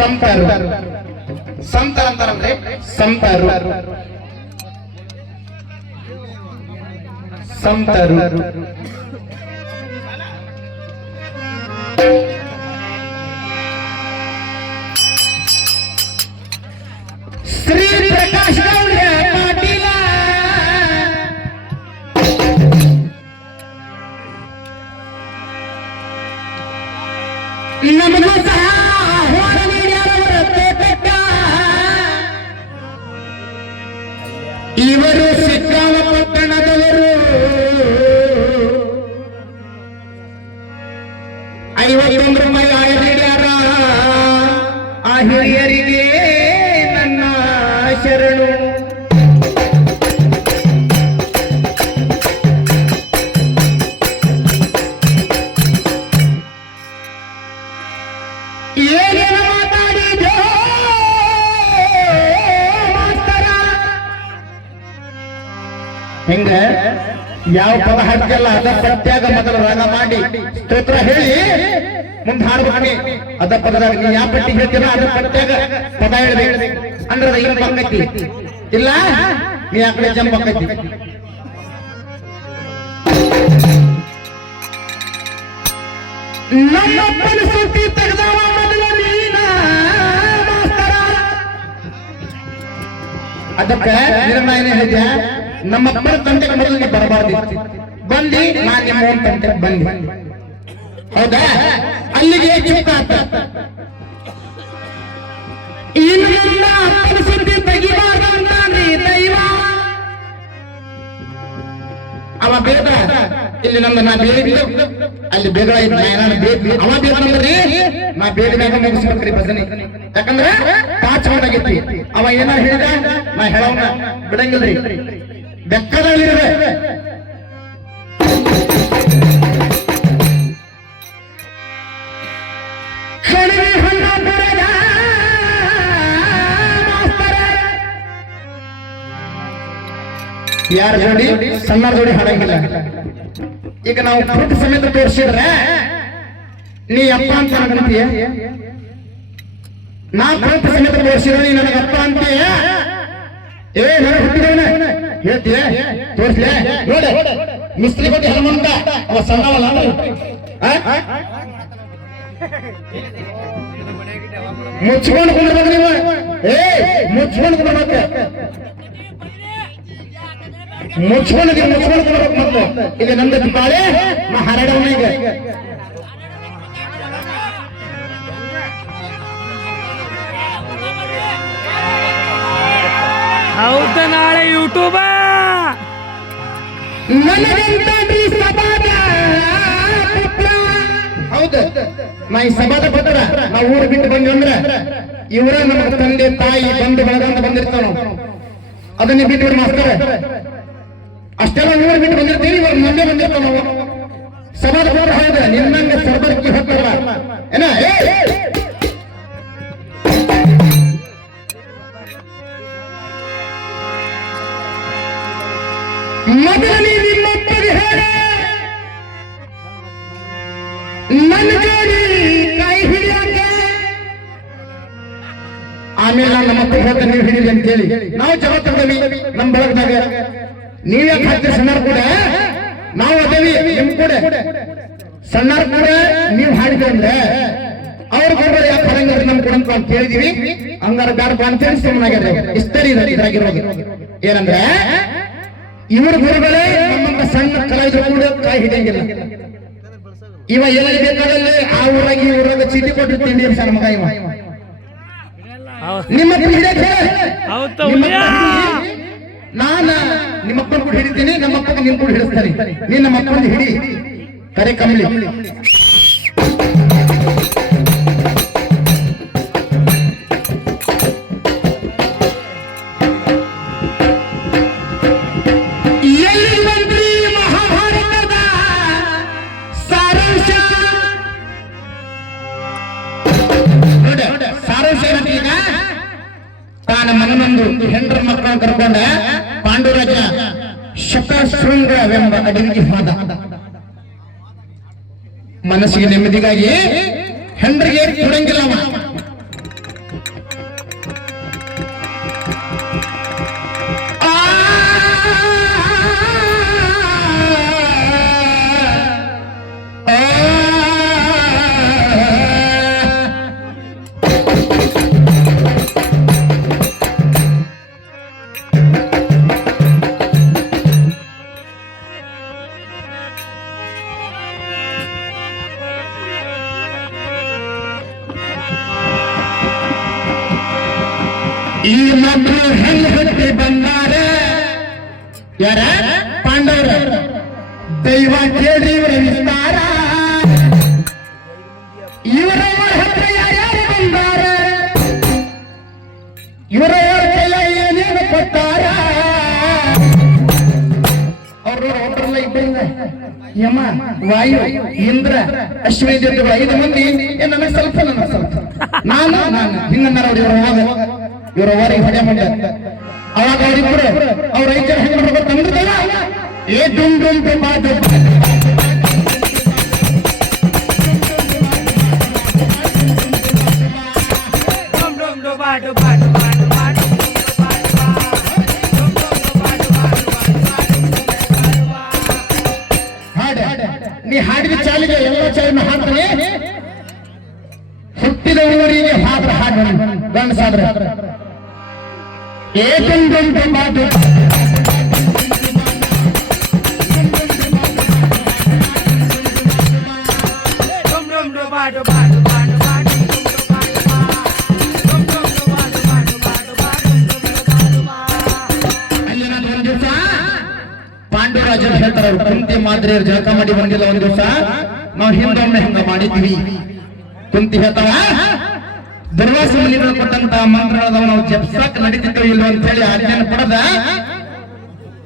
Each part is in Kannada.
संपर संतर। अंतर संतर। श्री प्रकाश ಹಿಂಗ ಯಾವ ಪದ ಹಾಡ್ತಿಯಲ್ಲ, ಅದ ಪಟ್ಯಾಗ ಮೊದಲು ರಾಗ ಮಾಡಿ ಸ್ತೋತ್ರ ಹೇಳಿ ಮುಂದೆ ಹಾಡ್ಬೇಕಿ. ಅದ ಪದದಾಗ ನೀ ಯಾವ ಪಟ್ಟಿ ಹೇಳ್ತೀರ ಅದ ಪಟ್ಯಾಗ ಪದ ಹೇಳ್ಬೇಕು. ಅಂದ್ರೆ ಅದ ಹಿಂಗ್ ಬಕ್ಕೈತಿ ಇಲ್ಲ? ನೀ ಆ ಕಡೆ ಜಂಪ್ ಬಂದೈತಿ ಅದಕ್ಕೆ ನಿರ್ಣಯ ಹೇಳಿದ್ಯಾ? ನಮ್ಮಪ್ಪನ ತಂದೆಗೆ ಮೊದಲು ನೀವು ಬರಬಾರ್ದು. ಬಂದಿ ನಾ ನಿಮ್ಮ ಓನ್ ಬಂದಿ ಹೌದಾ? ಅಲ್ಲಿಗೆ ಚುಕ್ಕ ದೈವ. ಅವ ಬೇಡ ಇಲ್ಲಿ ನಮ್ದು ನಾ ಬೇಡಿದ್ದು ಅಲ್ಲಿ ಬೇಗ ನಾನು ಬೇಡ ಅವ ಬೇಡ ಅಂದ್ರಿ ನಾ ಬೇಡಿದಾಗ ಮುಗಿಸ್ಬೇಕ್ರಿ ಭಜನೆ. ಯಾಕಂದ್ರೆ ಪಾಚ್ ಮಾಡಾಗಿತ್ತು ಅವ ಏನ ಹೇಳಿದ, ನಾ ಹೇಳೋಣ. ಬಿಡಂಗಿಲ್ರಿ. ಬೆಕ್ಕದಲ್ಲಿರುವೆ ಯಾರ ಜೋಡಿ? ಸಣ್ಣ ಜೋಡಿ ಹಾಡಂಗಿಲ್ಲ. ಈಗ ನಾವು ಪುಟ್ಟ ಸಮೇತ ತೋರಿಸಿದ್ರೆ, ನೀ ಅಪ್ಪ ಅಂತ ನನಗಂತೀಯ ನಾ ಪುಟ್ಟ ಸಮೇತ ತೋರಿಸಿದ್ರೆ ನೀ ನನಗೆ ಅಪ್ಪ ಅಂತೀಯ? ಏ, ನನಗೆ ಹುಟ್ಟಿದವನ. ಹೇಳ್ತೀಯ? ತೋರಿಸ್ಲೆ ನೋಡಿ. ಮಿಸ್ತ್ರಿ ಕೊಟ್ಟಿ ಹನುಮಂತ ಅವ ಸಣ್ಣವಲ್ಲ? ಮುಚ್ಕೊಂಡು ಕುಂಡ್ಬೇಕು ನೀವು. ಏ, ಮುಚ್ಕೊಂಡು ಕುಂಡ್ಬೇಕು ಮುಚ್ಕೊಂಡು ಮುಚ್ಕೊಂಡು ಕೊಡ್ಬೇಕು ಮತ್ತು. ಇದು ನಮ್ದು ಬಾಳೆ ನಾ ಹರಡವನ ಹೌದು ನಾಳೆ ಯೂಟ್ಯೂಬ ಹೌದು. ನಾ ಈ ಸಭಾದ ಪತ್ರ, ನಾವು ಊರು ಬಿಟ್ಟು ಬಂದ್ವಿ ಅಂದ್ರೆ ಇವರ ನಮ್ಮ ತಂದೆ, ತಾಯಿ, ಬಂಧು, ಬಳಗ ಅಂತ ಬಂದಿರ್ತಾವ ನಾವು ಅದನ್ನ ಬಿಟ್ಟು ಬಿಟ್ಟು ಮಾಸ್ತಾರೆ ಅಷ್ಟೆಲ್ಲ ಊರು ಬಿಟ್ಟು ಬಂದಿರ್ತೀವಿ ಇವಾಗ ನಮ್ಮೇ ಬಂದಿರ್ತಾವ ನಾವು ಸಭಾದ ಪುತ್ರ ಹೌದು, ನಿನ್ನಂಗೆ ಸರ್ಬರ್ಕಿ ಹೋಗ್ತಾರ ಏನ? ಏ ನಿಮ್ಮ ನೀ ನಿಮ್ಮಪ್ಪಗೆ ಹೇಳ ನನ್ನ ಜೋಡಿ ಕೈ ಹಿಡಿಯಾಕ. ಆಮೇಲೆ ನಾನು ನಮ್ಮಪ್ಪ ಹೇಳ್ತ ನೀವು ಹಿಡಿಲಿ ಅಂತೇಳಿ. ನಾವು ಜಗತ್ ತಗೊಂಡವಿ ನಮ್ಮ ಬೆಳಗ್ದಾಗ. ನೀವ್ ಯಾಕೆ ಹಾಕ್ತೀರಿ ಸಣ್ಣಾರ್ ಕೂಡ, ನಾವು ಅದೇವಿ ನಿಮ್ ಕೂಡ. ಸಣ್ಣ ಕೂಡ ನೀವು ಹಾಡಿದ್ರೆ ಅವ್ರ ಕೂಡ ಯಾಕೆ ಹಾಡಂಗಿದ್ರೆ ನಮ್ ಕೂಡ ಕೇಳಿದೀವಿ. ಹಂಗಾರ ಅಂತ ಹೇಳಿ ಸುಮ್ಮನಾಗ್ಯಾರ ಇಷ್ಟರಿ ಇದ್ರಾಗಿರೋದು ಏನಂದ್ರೆ ಇವ್ರ ಗುರುಗಳೇ ನಮ್ಮಂತ ಸಣ್ಣ ಕಲಾವಿದರು ಕೂಡ ಕಾಯಿ ಹಿಡಿಯಂಗಿಲ್ಲ. ಇವ ಎಲ್ಲ ಬೇಕಾದಲ್ಲಿ ಆ ಊರಾಗ ಈ ಊರಾಗ ಚೀಟಿ ಕೊಟ್ಟು ತಿಂಡಿ ಸಣ್ಣ ಮಗ ಇವ. ನಿಮ್ಮ ನಿಮ್ಮ. ನಾನ ನಿಮ್ಮಪ್ಪನ ಕೂಡ ಹಿಡಿತೀನಿ ನಮ್ಮಪ್ಪಗ ನಿಮ್ ಕೂಡ ಹಿಡಿಸ್ತಾರೆ ನೀನ್ ನಮ್ಮ ಹಿಡಿ. ಕರೆ ಕಮಲಿ. ತಾನ ಮನನೊಂದು ಹೆಂಡ್ರ ಮಕ್ಕಳನ್ನ ಕರ್ಕೊಂಡ ಪಾಂಡುರಾಜ ಶತಶೃಂಗವೆಂಬ ಅಡವಿಗೆ ಹೋದ. ಮನಸ್ಸಿಗೆ ನೆಮ್ಮದಿಗಾಗಿ ಹೆಂಡ್ರಿಗೆ ಕೊಡಂಗಿಲ್ಲ ಈ ಮಕ್ಕಳು ಹೆಂಗ್ ಹುಟ್ಟಿ ಬಂದಾರ. ಯಾರ? ಪಾಂಡವರ. ದೈವ ಕೇಳಿ ಇವರ ವಿಸ್ತಾರ. ಇವರವರ ಹತ್ರ ಯಾರ್ಯಾರು ಬಂದಾರ? ಇವರ ಕೈಯ ಏನೇನು ಕೊಟ್ಟಾರ? ಅವರು ಅವರಲ್ಲ ಇಬ್ಬರಿಂದ ಯಮ, ವಾಯು, ಇಂದ್ರ, ಅಶ್ವಿನಿ ದೇವತೆಗಳು ಐದು ಮಂದಿ. ನನಗೆ ಸ್ವಲ್ಪ ನನಗೆ ಸ್ವಲ್ಪ. ನಾನು ನಾನು ಹಿಂಗ ನೋಡಿ ಹೋಗ ಇವರು ಅವರಿಗೆ ಹೊಡೆ ಮಂಡ ಅವಾಗ ಅವರಿಬ್ಬರು ಅವ್ರ ಐದು ಜನ ಹೆಂಗ್ ಮಾಡ್ಬೇಕು ತಂದಿರ್ತಾರ ಏ ಡುಮ್ ಡುಮ್ ಡುಮ್ ಅಲ್ಲಿ ನಾನು ಒಂದ್ ದಿವಸ ಪಾಂಡುರಾಜರು ಹೇಳ್ತಾರ ಅವ್ರು ಕುಂತಿ ಮಾದ್ರಿಯರು ಜಳಕ ಮಾಡಿ ಬಂದಿಲ್ಲ ಒಂದ್ ದಿವಸ ನಾವು ಹಿಂದೊಮ್ಮೆ ಹಂಗ ಮಾಡಿದ್ವಿ ಕುಂತಿ ಹೇಳ್ತಾವ ದುರ್ವಾಸ ಮುನಿಗಳು ಕೊಟ್ಟಂತ ಮಂತ್ರಗಳದವ ನಾವು ಜಪ್ಸಕ್ ನಡೀತಿದ್ದೋ ಇಲ್ವ ಅಂತ ಹೇಳಿ ಆಜ್ಞಾನ ಪಡೆದ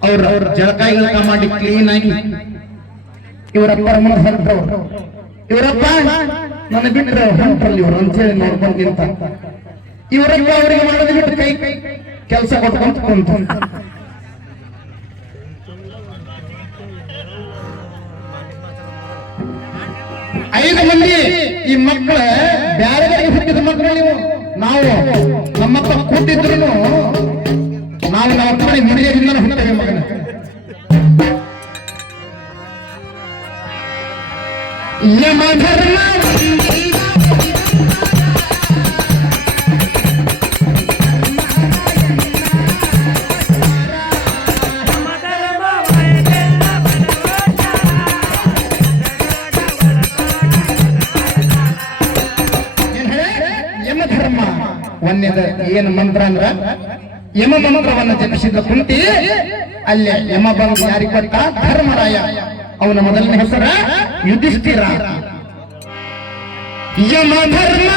ಅವ್ರ ಅವ್ರ ಜಳಕ ಗಿಳಕ ಮಾಡಿ ಕ್ಲೀನ್ ಆಗಿ. ಇವರಪ್ಪ ಹೊರಟವ್ರು ಇವರಪ್ಪ, ನನ್ನ ಬಿಟ್ಟರೆ ಹೊಂಟ್ರಲ್ಲಿ ಇವ್ರು ಅಂತ ಹೇಳಿ ನೋಡ್ಕೊಂಡು ನಿಂತ. ಇವರಪ್ಪ ಅವರಿಗೆ ಮಾಡೋದು ಬಿಟ್ಟು ಕೈ ಕೆಲಸ ಕೊಟ್ಕೊಂತ ಕುಂತ. ಐದು ಮಂದಿ ಈ ಮಕ್ಕಳ ಬ್ಯಾರೆ ಬೇರೆ ಹುಟ್ಟಿದ ಮಕ್ಕಳು ನೀವು. ನಾವು ನಮ್ಮಪ್ಪ ಕೂತಿದ್ರು ನಾವು ನಮ್ಮ ಅಪ್ಪನ ಮುಡಿಯರಿಂದ ಹುಟ್ಟೇವೆ ಮಗನ. ಯಮ ಧರ್ಮ ಒಂದೇದ ಏನು ಮಂತ್ರ ಅಂದ್ರ? ಯಮ ಮಂತ್ರವನ್ನು ಜಪಿಸಿದ ಕುಂತಿ, ಅಲ್ಲೇ ಯಮ ಬಂದು ಯಾರಿಗೆ ಕೊಟ್ಟ? ಧರ್ಮರಾಯ. ಅವನ ಮೊದಲನೇ ಹೆಸರ ಯುಧಿಷ್ಠಿರ. ಯಮ ಧರ್ಮ.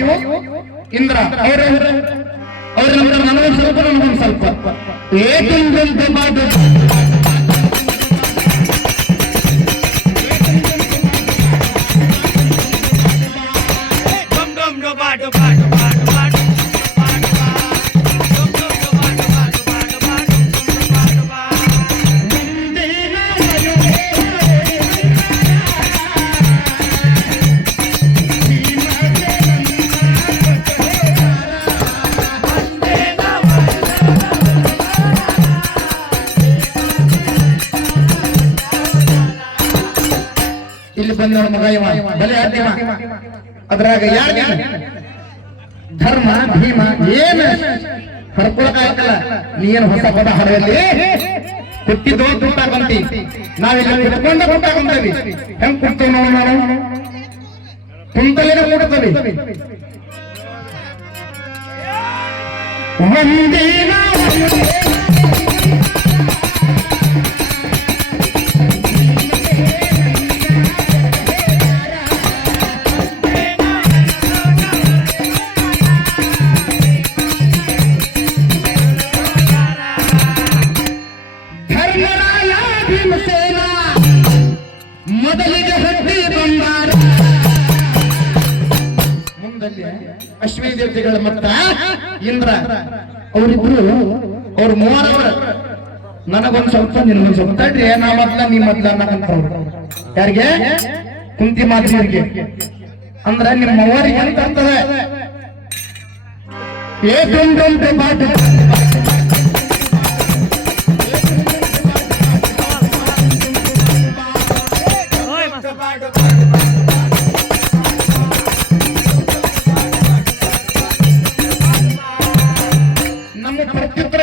ವಾಯು ಇಂದ್ರ. ಅವ್ರ ಅವ್ರ ನಂತರ ನನಗೊಂದು ಸ್ವಲ್ಪ ನನಗೊಂದು ಸ್ವಲ್ಪ. ಏಕೆಂದಂತ ಇಲ್ಲಿ ಬಂದವರ ಮಗ ಅದ್ರಾಗ ಧರ್ಮ, ಭೀಮ, ಏನ್ ಹರ್ಕೊಳಕಾಗಲ್ಲ ನೀ ಏನ್ ಹೊಸ ಪದ ಹಾಡುವಲ್ಲಿ ಹುಟ್ಟಿದ್ದೋ ಕುಂತಾಕಂತಿ ನಾವಿಲ್ಲಿ ಕುತ್ಕೊಂಡ ಕುಂತಾಕಂತೀವಿ ಹೆಂಗ್ ಕುಂತೀವಿ ನಾವು ನಾವು ಕುಂತಲೇನೆ ಕೂಡುತ್ತವಿ ಒಂದಿನ ಭೀಮಸೇನ ಮೊದಲಿಗೆ ಹಟ್ಟಿ ಬಂದಾರ ಮುಂದಲ್ಲಿ ಅಶ್ವಿನಿ ದೇವತೆಗಳ ಮತ್ತ ಇಂದ್ರ. ಅವರಿಬ್ರು, ಅವ್ರ ಮೂವರವ್ರ. ನನಗೊಂದ್ ಸ್ವಲ್ಪ, ನಿನಗೊಂದ್ ಸ್ವಲ್ಪ. ತಡ್ರಿ, ನಾ ಮೊದ್ಲ, ನೀ ಮೊದ್ಲ ಅನ್ನಕಂತವ್ರು. ಯಾರಿಗೆ? ಕುಂತಿ ಮಾದ್ರಿಯರಿಗೆ ಅಂದ್ರ ನಿಮ್ಮ ಮೂವರಿಗೆ ಅಂತ ಅಂತದೆ ಏ ಡುಬಾ ಡುಬಾ